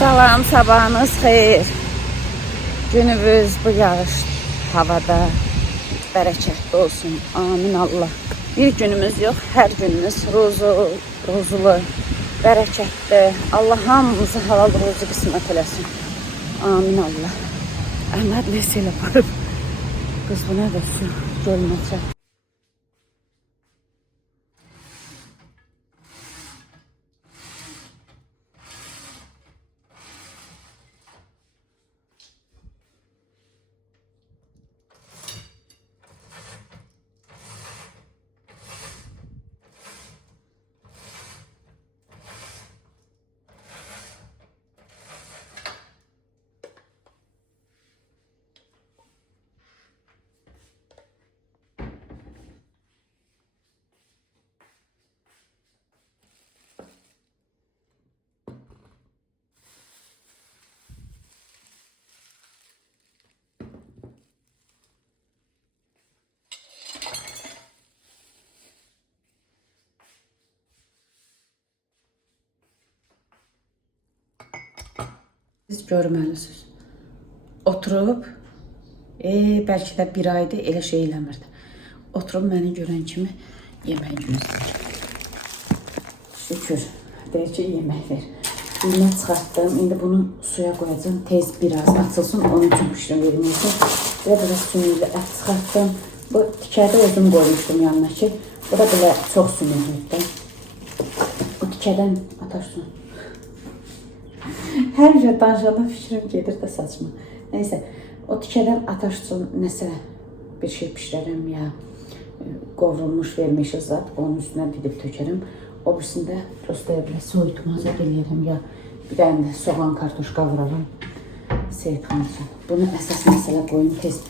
Salam, sabahınız xeyir. Günümüz bu yağış havada bərəkətli olsun. Amin Allah. Bir günümüz yox, hər günümüz ruzulu, bərəkətli. Allah hamımızı halal ruzu qismət eləsin. Amin Allah. Əhməd nesilə varıb. Qız bu nədir su gölməcə. Siz görməlisiniz. Oturub, bəlkə də bir aydır elə şey eləmirdi. Oturub məni görən kimi yemək gözləyir. Şükür, deyir ki, yemək ver. Düymə çıxartdım, indi bunu suya qoyacağım, tez biraz açılsın, onun üçün pişirim verməyəcəm. Biraz sümüklü ət çıxartdım. Bu tikədə özüm qoymuşdum yanına ki, bu da belə çox sümüklüdür. Bu tikədən atarsın. Hər şey danışanda fikrim gedir də saçma. Neyse, o tikədən ataş üçün nəsə bir şey pişirərəm ya qovrulmuş vermişiz zat, onun üstünə didib tökərəm. O birisində prosta belə soyutmaz eləyərəm ya bir dənə də soğan, kartoşka vuraram Seyidxan üçün. Bunu əsas məsələ qoyun tez.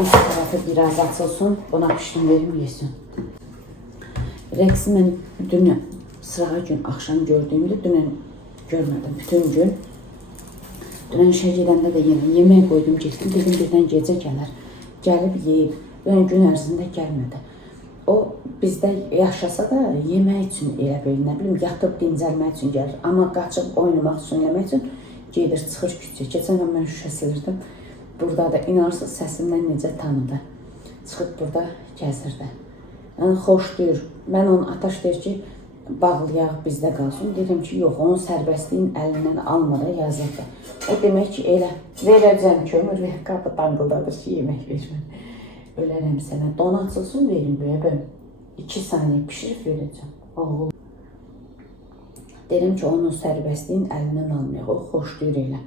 Üst tarafı biraz açılsın, ona pişirim verim yesin. Rəqsi mən dünən sırağa gün axşam gördüyümdə dünən görmədim bütün gün. Dünən işə gedəndə də yemək qoydum, getdim, dedim birdən gecə gələr. Gəlib yeyib, dünən gün ərzində gəlmədi. O bizdə yaşasa da yemək üçün elə bil, nə bilim, yatıb dincəlmək üçün gəlir. Amma qaçıb oynamaq üçün, eləmək üçün gedir, çıxır küçəyə. Keçən mən şüşə silirdim. Burada da inanırsınız səsimdən necə tanıdı. Çıxıb burada gəzirdi. Yəni xoşlayır. Mən onun ataş deyir ki, bağlayaq bizdə qalsın. Dedim ki, yox, onun sərbəstliyin əlindən almadan yazırdı. O demək ki, elə verəcəm kömür və qapı dangıldadır ki, yemək vermir. Ölərəm sənə. Don açılsın verim böyle. 2 saniye pişirib verəcəm. Oğul. Dedim ki, onun sərbəstliyin əlindən almayaq. O xoşlayır elə.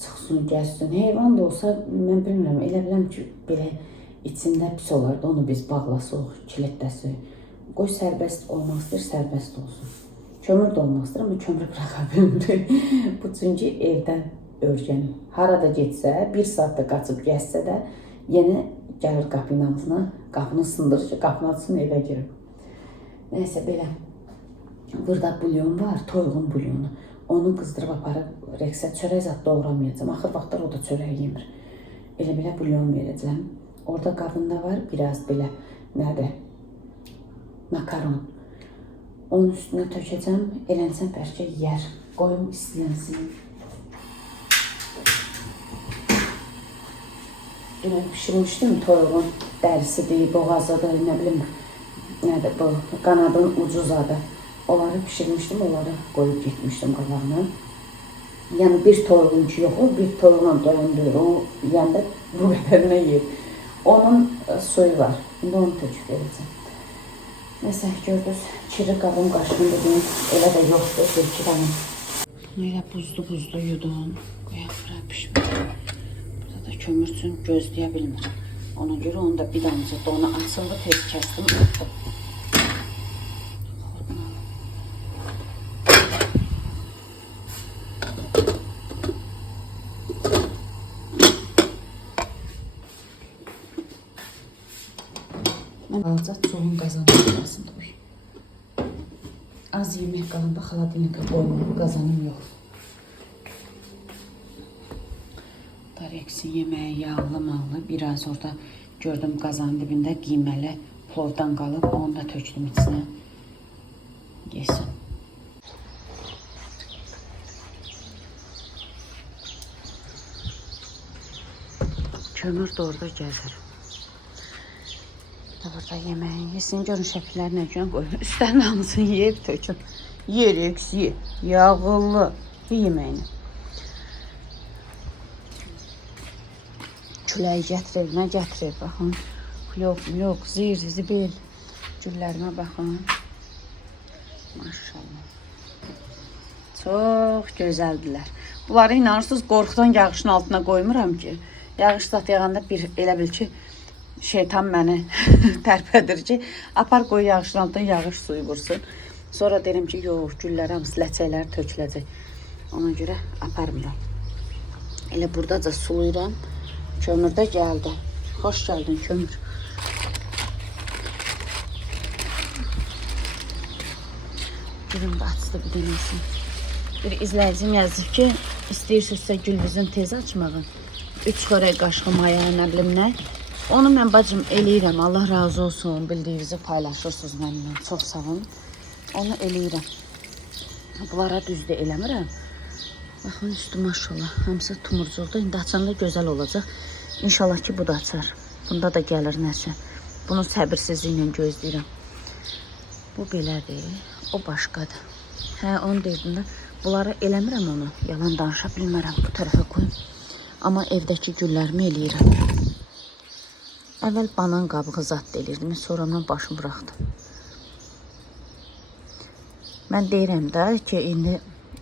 Çıxsın, gəlsin. Heyvan da olsa, mən bilmirəm, elə biləm ki, belə içində pis olardı. Onu biz bağlasıq, kilitləsək. Qoy sərbəst olmaq istəyir, sərbəst olsun. Kömür də olmaq istəyir, amma kömürü bıraqa bilmir. Bu çünki evdən örgənim. Harada getsə, 1 saatda qaçıb gəlsə də, yenə gəlir qapının ağzına, qapını sındırır ki, qapını açsın, evə girir. Neyse, belə. Burada bulyon var, toyğun bulyonu. Onu qızdırıb aparıb Rəqsə çörək zat doğramayacağım. Axır vaxtlar o da çörək yemir. Elə-belə bulyon verəcəm. Orada qabında var, biraz belə, nədir? Makaron. Onun üstünə tökəcəm, elənsən bəlkə yer. Qoyum istəyənsin. Dünən pişirmişdim, toyuğun dərisidir, boğazıdır, nə bilim, nədir bu, qanadın ucuzadır. Onları pişirmişdim, onları qoyub getmişdim qabağına. Yəni bir toyuğun ki yox, bir toyuğla doyundur, o yəndə bu qədərinə yer. Onun suyu var, indi onu töküb verəcəm. Neyse, gördünüz, kiri qabım qaşımda dedim, elə də yoxdur, bir iki dənə. Elə buzlu yudum, qoyaq bura pişmir. Burada da kömür üçün gözləyə bilmir. Ona görə onu da bir damcı donu açıldı, tez kəsdim, atdım. Mən alacaq çoğun qazanın arasında qoyayım. Az yemək qalanda xaladilnikə qoymam, qazanım yox. Rəqsin yeməyi yağlı mallı, biraz orada gördüm qazanın dibində qiyməli plovdan qalıb, onu da tökdüm içine. Yesin. Kömür də orada gəzir. Burada yeməyin yesin. Görün şəkillər nə gün qoyun. Üstlərin hamısını yeyib tökün. Yerik, ye. Yağıllı. Yeməyini. Küləyi gətirir, nə gətirir? Baxın. Yok, zibil. Güllərimə baxın. Maşallah. Çox gözəldilər. Bunları inanırsınız, qorxudan yağışın altına qoymuram ki. Yağış zat yağanda elə bil ki, şeytan məni tərpədir ki, apar qoy yağışın altına yağış suyu vursun. Sonra derim ki, yox, güllər hamısı ləçəklər töküləcək. Ona görə aparmıram. Elə buradaca suluyuram. Kömür də gəldi. Xoş gəldin kömür. Gülüm də açdı bir dənəsin. Bir izləyicim yazıb ki, istəyirsinizsə gülvüzün tez açmağın. 3 xörək qaşığı maya, nə bilim nə. Onu mən bacım eləyirəm. Allah razı olsun. Bildiyinizi paylaşırsınız mənimlə. Çox sağ olun. Onu eləyirəm. Bunlara düzdür eləmirəm. Baxın üstü maşallah. Hamısı tumurcuqda. İndi açanda gözəl olacaq. İnşallah ki bu da açar. Bunda da gəlir nəsə. Bunu səbirsizliklə gözləyirəm. Bu belədir. O başqadır. Hə, onu deyirdim də. Bunları eləmirəm onu. Yalan danışa bilmərəm. Bu tərəfə qoyum. Amma evdəki güllərimi eləyirəm. Əvvəl banan qabığı zat delirdim. Sonradan başımı bıraxdım. Mən deyirəm də ki, indi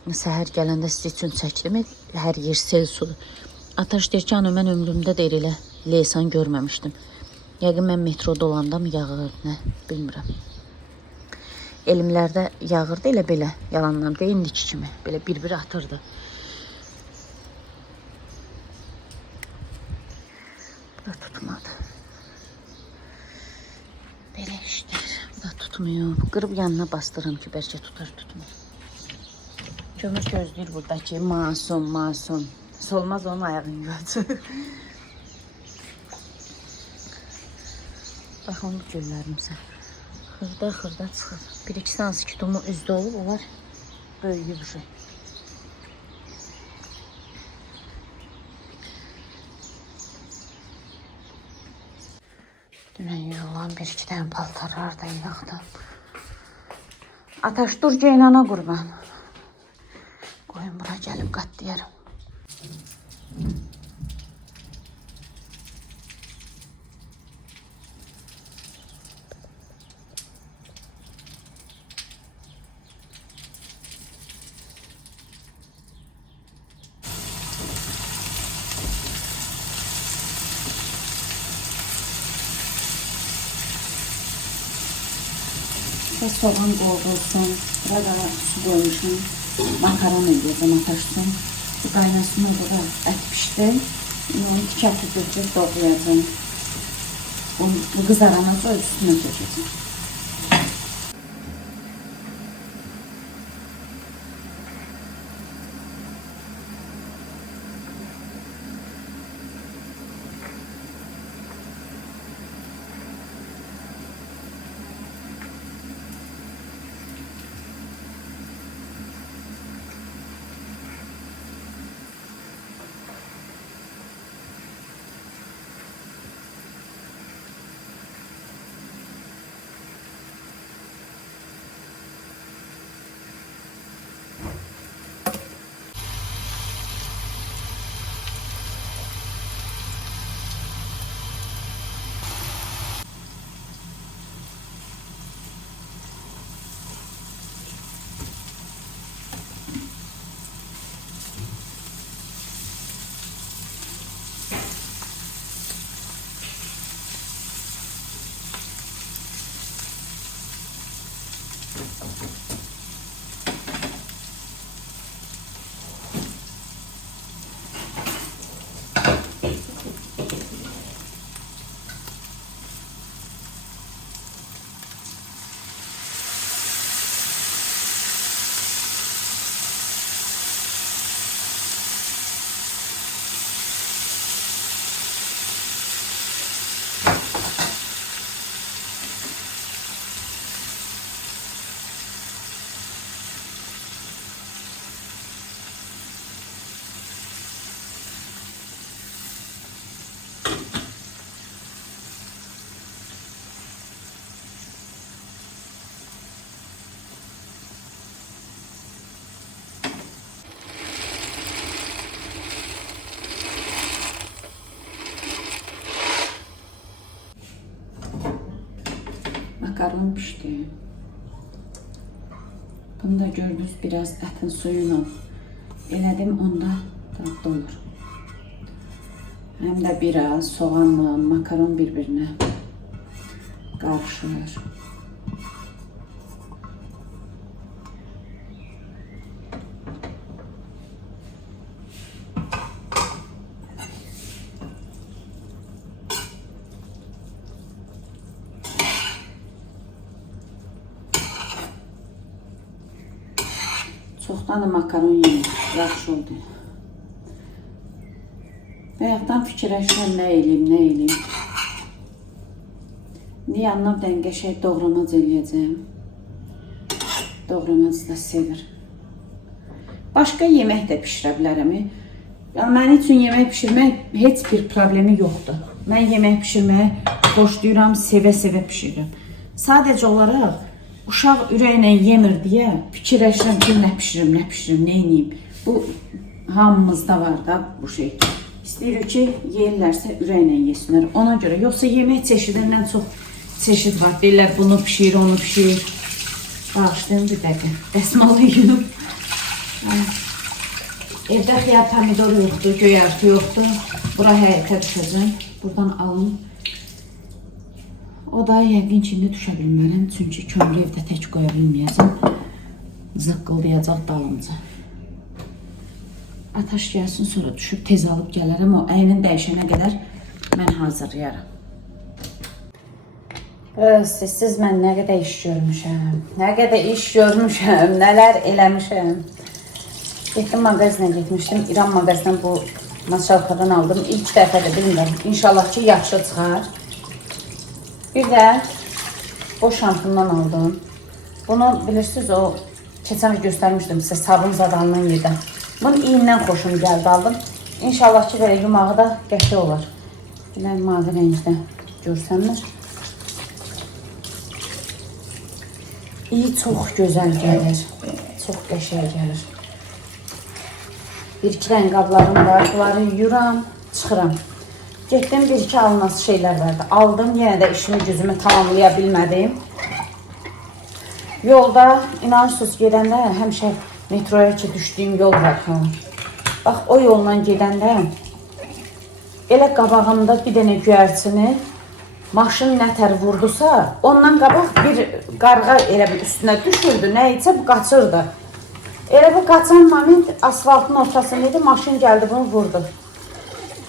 səhər gələndə sizə üçün çəkdim. Hər yer sel sudur. Ataş deyir ki, anı mən ömrümdə deyir elə leysan görməmişdim. Yəqin mən metroda olanda mı yağır, nə bilmirəm. Elmlərdə yağırdı elə belə yalandan deyil, indiki kimi. Belə bir-bir atırdı. Bu da tutmadı. Belə işlər. Bu da tutmuyor. Qırıb yanına bastırım ki, bəlkə tutar, tutmuyor. Kömür gözləyir buradakı masum. Solmaz onun ayağını gördü. Baxın bu güllərimsə. Xırda çıxır. Bir-iki tanesi ki, tomu üzdə olub, onlar böyüyüb şey. Dünən yığılan bir-iki dənə paltarlar da yığdım. Ataş dur Ceynana qurban. Qoyun bura gəlib qatlayarım. Soğan qovrulsun, burada su qoymuşum, makaron edəcəm ataşsın. Bu qaynasın orada da ət pişdi. Onu tikətli götürüb doğrayacağım. Bu qızarana sonra üstünə tökəcəm. makaron pişdi. Bunu da gördünüz, biraz ətin suyuyla elədim, onda dadlı olur. Həm də biraz soğanla makaron bir-birinə qarışır. Çoxdan da makaron yemək yaxşı oldu. Bayaqdan fikirləşirəm, nə eləyim. Yanına bir dənə qəşəng doğramac eləyəcəm. Doğramac da sevir. Başqa yemək də pişirə bilərəm. Yəni, mənim üçün yemək pişirmək heç bir problemi yoxdur. Mən yemək pişirməyi xoşlayıram, sevə-sevə pişirirəm. Sadəcə olaraq, uşaq ürəklə yemir deyə fikirləşirəm ki, nə pişirim, nə eləyim. Bu, hamımızda var da bu şey. İstəyirik ki, yeyirlərsə ürəklə yesinlər. Ona görə, yoxsa yemək çeşidindən çox çeşid var. Deyirlər, bunu pişir, onu pişir. Bağışlayın bir dəqiqə. Dəsmalı yuyum. Evdə xiyar pomidor yoxdur, göyərti yoxdur. Bura həyətə düşəcəm. Buradan alın. O da yəqin ki, indi düşə bilmərəm. Çünki kömrü evdə tək qoya bilməyəcəm. Zıqqıldayacaq dalımca. Ataş gəlsin, sonra düşüb tez alıb gələrəm. O əynin dəyişənə qədər mən hazırlayaram. Siz mən nə qədər iş görmüşəm, nələr eləmişəm. Getdim mağazinə getmişdim. İran mağazindən bu maşalkadan aldım. İlk dəfə də bilmirəm. İnşallah ki, yaxşı çıxar. Bir də o şampundan aldım. Bunu bilirsiniz, o keçən göstərmişdim sizə sabun zadalından yerdən. Bunun iyindən xoşum gəldi, aldım. İnşallah ki, belə yumağı da qəşəng olar. Bilən mavi rəngdə görsənmir. İyi, çox gözəl gəlir. Çox qəşəng gəlir. Bir-iki rəng qablarım var. Bunları yuyuram, çıxıram. Getdim, bir-iki alınası şeylər vardı. Aldım, yenə də işimi gücümü tamamlaya bilmədim. Yolda, inanırsınız, gedəndə həmişə metroya ki, düşdüyüm yol var. Bax, o yolla gedəndə elə qabağımda bir dənə göyərçini maşın nətər vurdusa, ondan qabaq bir qarğa elə bir üstünə düşürdü, nə isə bu qaçırdı. Elə bu qaçan moment asfaltın ortasındaydı, maşın gəldi, bunu vurdu.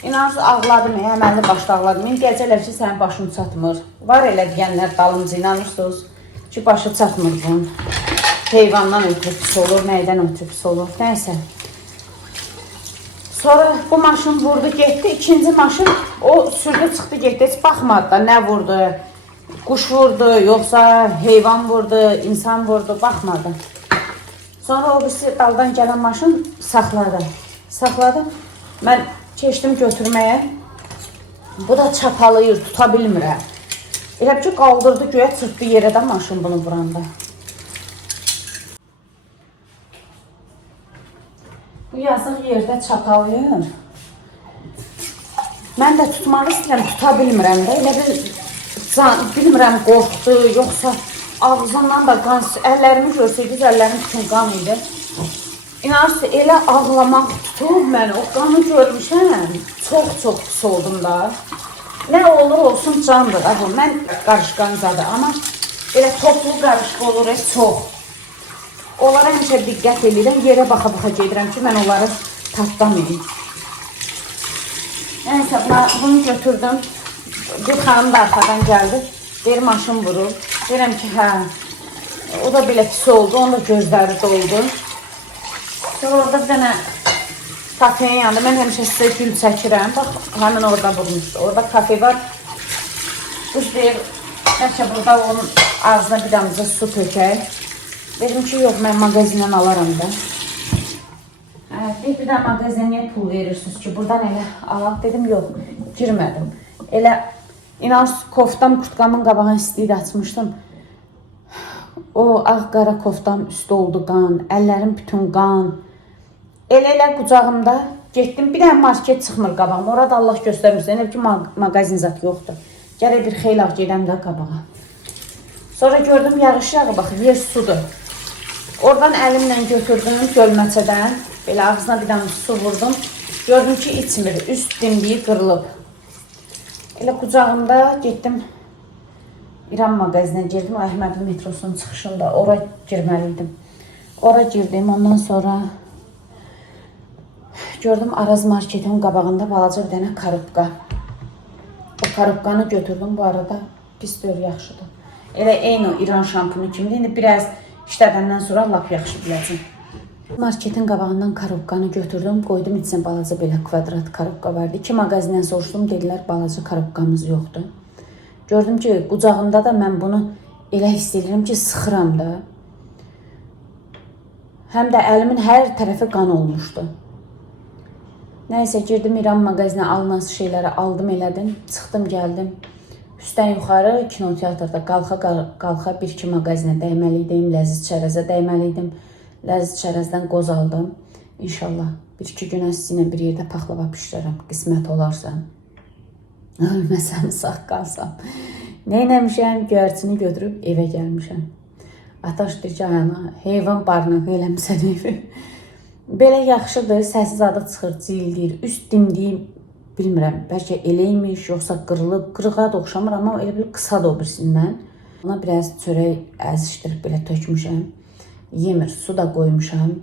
İnanırsınız, ağladım, əməlli başda ağladım. İndi gecələr ki, sənin başın çatmır. Var elə deyənlər dalımca, inanırsınız ki, başı çatmır bunun. Heyvandan ötürü pis olur, nəydən ötürü pis olur, nəysə. Sonra bu maşın vurdu, getdi, ikinci maşın o sürdü, çıxdı, getdi, heç baxmadı da nə vurdu, quş vurdu, yoxsa heyvan vurdu, insan vurdu, baxmadı. Sonra o birisi daldan gələn maşın saxladı. Mən keçdim götürməyə, bu da çapalayır, tuta bilmirəm. Elə ki, qaldırdı, göyə çırpdı yerə də maşın bunu vuranda. Bu yazıq yerdə çapalayır. Mən də tutmaq istəyirəm, tuta bilmirəm də. Elə bilmirəm, qorxdu, yoxsa ağzından da qan, əllərimi görsəydiniz, əllərim bütün qan idi. İnanırsınız, elə ağlamaq tutub mən, o qanı görmüşəm, çox pis oldum da. Nə olur olsun candır, bu, mən qarışqan zadı, amma elə toplu qarışıq olur, çox. Onlara həmişə diqqət edirəm, yerə baxa-baxa gedirəm ki, mən onları tatlamayayım. Nəysə, bunu götürdüm, bir xanım da arxadan gəldi, bir maşın vurur. Deyirəm ki, hə, o da belə pis oldu, onun da gözləri doldu. Sonra orada bir dənə kafenin yanında, mən həmişə sizə gül çəkirəm, bax, həmin orada vurmuşdu. Orada kafe var, qız deyir, bəlkə burada onun ağzına bir damcı su tökək. Dedim ki, yox, mən mağazindən alaram da. Bir də mağazinə pul verirsiniz ki, buradan elə alaq. Dedim, yox, girmədim. Elə, inanırsınız, koftam, kurtkamın qabağını istəyid açmışdım. O ağ-qara koftam üstü oldu qan, əllərim bütün qan. Elə qucağımda getdim, bir dənə market çıxmır qabağım. Orada Allah göstərmirsə, elə ki, mağazin zat yoxdur. Gərək bir xeyli gedəm də qabağa. Sonra gördüm yağış yağı, baxın, yer sudur. Oradan əlimlə götürdüm gölməçədən. Belə ağzına bir dənə su vurdum. Gördüm ki, içmir. Üst dimdiyi qırılıb. Elə qucağımda getdim. İran mağazinə girdim. Əhmədli metrosunun çıxışında. Ora girməliydim. Ora girdim. Ondan sonra gördüm Araz marketin qabağında balaca bir dənə karobka. O karobkanı götürdüm. Bu arada pis deyil, yaxşıdır. Elə eyni o İran şampunu kimidir. İndi biraz işlədəndən sonra lap yaxşı biləcəm. Marketin qabağından karobkanı götürdüm. Qoydum içinə balaca belə kvadrat karobka vardı. 2 mağazindən soruşdum. Dedilər balaca karobkamız yoxdur. Gördüm ki, qucağımda da mən bunu elə hiss edirəm ki, sıxıram da. Həm də əlimin hər tərəfi qan olmuşdu. Nəysə, girdim İran mağazinə, alınan şeyləri aldım, elədim. Çıxdım, gəldim. Üstdən yuxarı kinoteatrda qalxa bir-iki mağazinə dəyməliydim. Ləziz çərəzə dəyməliydim. Ləziz çərəzdən qoz aldım. İnşallah bir-iki günə sizinlə bir yerdə paxlava pişirərəm. Qismət olarsa. Ölməsəm, sağ qalsam. Neynəmişəm? Göyərçini götürüb evə gəlmişəm. Ataş deyir ki, ayana, heyvan barınağı eləmişsən evi. Belə yaxşıdır, səssiz adı çıxır, cildiyir. Üst dimdiyi bilmirəm, bəlkə eləymiş, yoxsa qırılıb, qırığa da oxşamır, amma elə bir qısa da o birisindən. Ona biraz çörək əzişdirib belə tökmüşəm. Yemir, su da qoymuşam.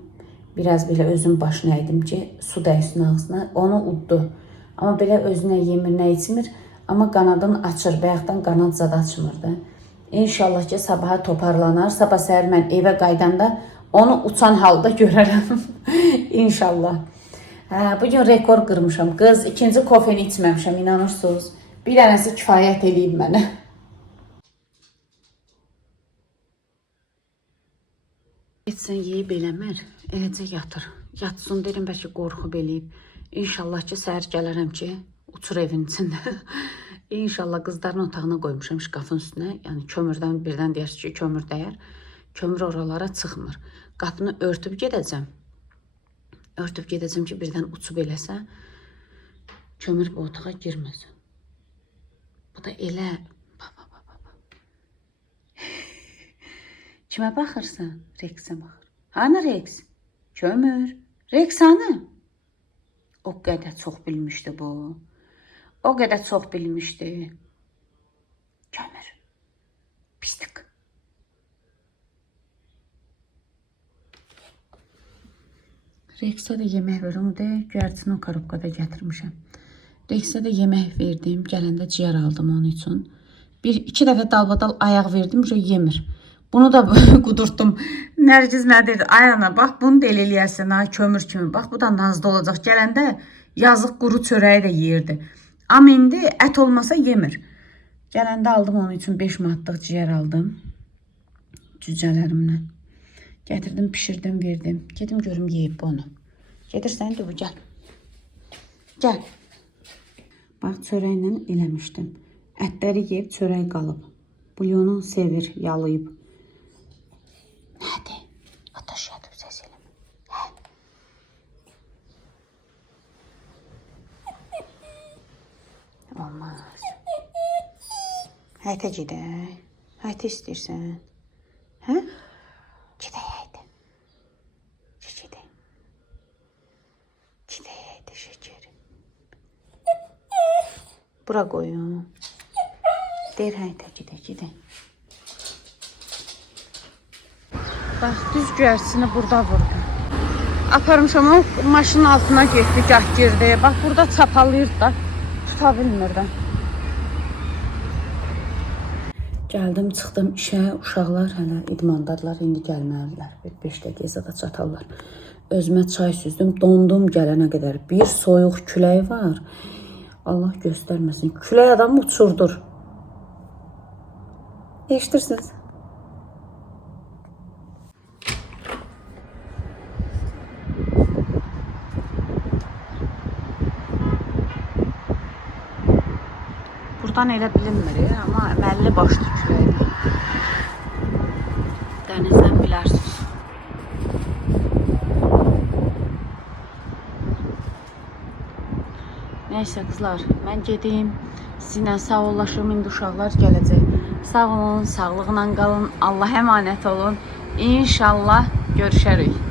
Biraz belə özüm başına edim ki, su dəysin ağzına. Onu uddu. Amma belə özünə yemir, nə içmir. Amma qanadını açır, bayaqdan qanad zad açmırdı. İnşallah ki, sabaha toparlanar. Sabah səhər mən evə qaydanda onu uçan halda görərəm. İnşallah. Bugün rekord qırmışam. Qız, ikinci kofeni içməmişəm, inanırsınız. Bir dənəsi kifayət eləyib mənə. Etsən yeyib eləmir, eləcə yatır. Yatsın derim, bəlkə qorxub eləyib. İnşallah ki, səhər gələrəm ki, uçur evin içində. İnşallah qızların otağına qoymuşam şkafın üstünə. Yəni kömürdən birdən deyərsiniz ki, kömür dəyər. Kömür oralara çıxmır. Qapını örtüb gedəcəm. Örtüb gedəcəm ki, birdən uçub eləsə, kömür bu otağa girməz. Bu da elə. Kimə baxırsan? Rex'e baxır. Hanı Rex? Kömür. Rex hanı? O qədər çox bilmişdi bu. O qədər çox bilmişdi. Kömür. Pislik. Rex'e də yemək verim de, göyərçini o karobkada gətirmişəm. Rex'e də yemək verdim, gələndə ciyər aldım onun üçün. İki dəfə dalbadal ayaq verdim, yemir. Bunu da qudurtdum. Nərgiz nə dedi? Ay ana, bax bunu da elə eləyəsən, ha, kömür kimi. Bax bu da nazda olacaq. Gələndə yazıq quru çörəyi də yeyirdi. Amma indi ət olmasa yemir. Gələndə aldım onun üçün 5 manatlıq ciyər aldım. Cücələrimlə. Gətirdim, pişirdim, verdim. Gedim görüm yeyib onu. Gedirsən, dur, gəl. Gəl. Bax, çörəklə eləmişdim. Ətləri yeyib, çörək qalıb. Bulyonu sevir, yalayıb. Nədir? Ataş yadıb səs eləmə. Hə? Olmaz. Həyətə gedək. Həyətə istəyirsən. Hə? Gedək həyətə. Gedək. Gedək həyətə şəkeri. Bura qoyun. Deyir həyətə gedək. Bax, düz göyərçini burada vurdu. Aparmışam, o maşının altına getdi, gah girdi. Bax, burada çapalayır da, tuta bilmir də. Gəldim, çıxdım işə, uşaqlar hələ idmandadılar, indi gəlməlidirlər. 5 dəqiqəyə də çatarlar. Özümə çay süzdüm, dondum gələnə qədər. Bir soyuq külək var. Allah göstərməsin. Külək adamı uçurdur. Eşitirsiniz? Buradan elə bilinmir, amma əməlli başlı küləkdir. Dənizdən bilərsiniz. Nəysə qızlar, mən gedim, sizinlə sağollaşım, indi uşaqlar gələcək. Sağ olun, sağlıqla qalın, Allah əmanət olun. İnşallah görüşərik.